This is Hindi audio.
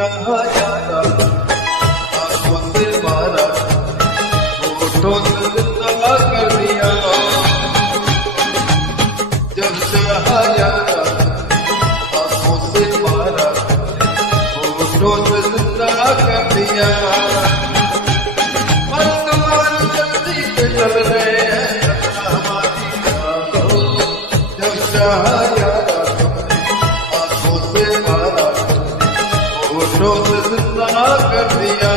चाहा यारा आंखों से मारा होठों से जिंदा कर दिया जब चाहा यारा आंखों से मारा होठों से जिंदा कर दिया वर्तमान जल्दी से चल रहे हैं हमारी जब चाहा यारा आंखों से मारा होठों से जिंदा कर दिया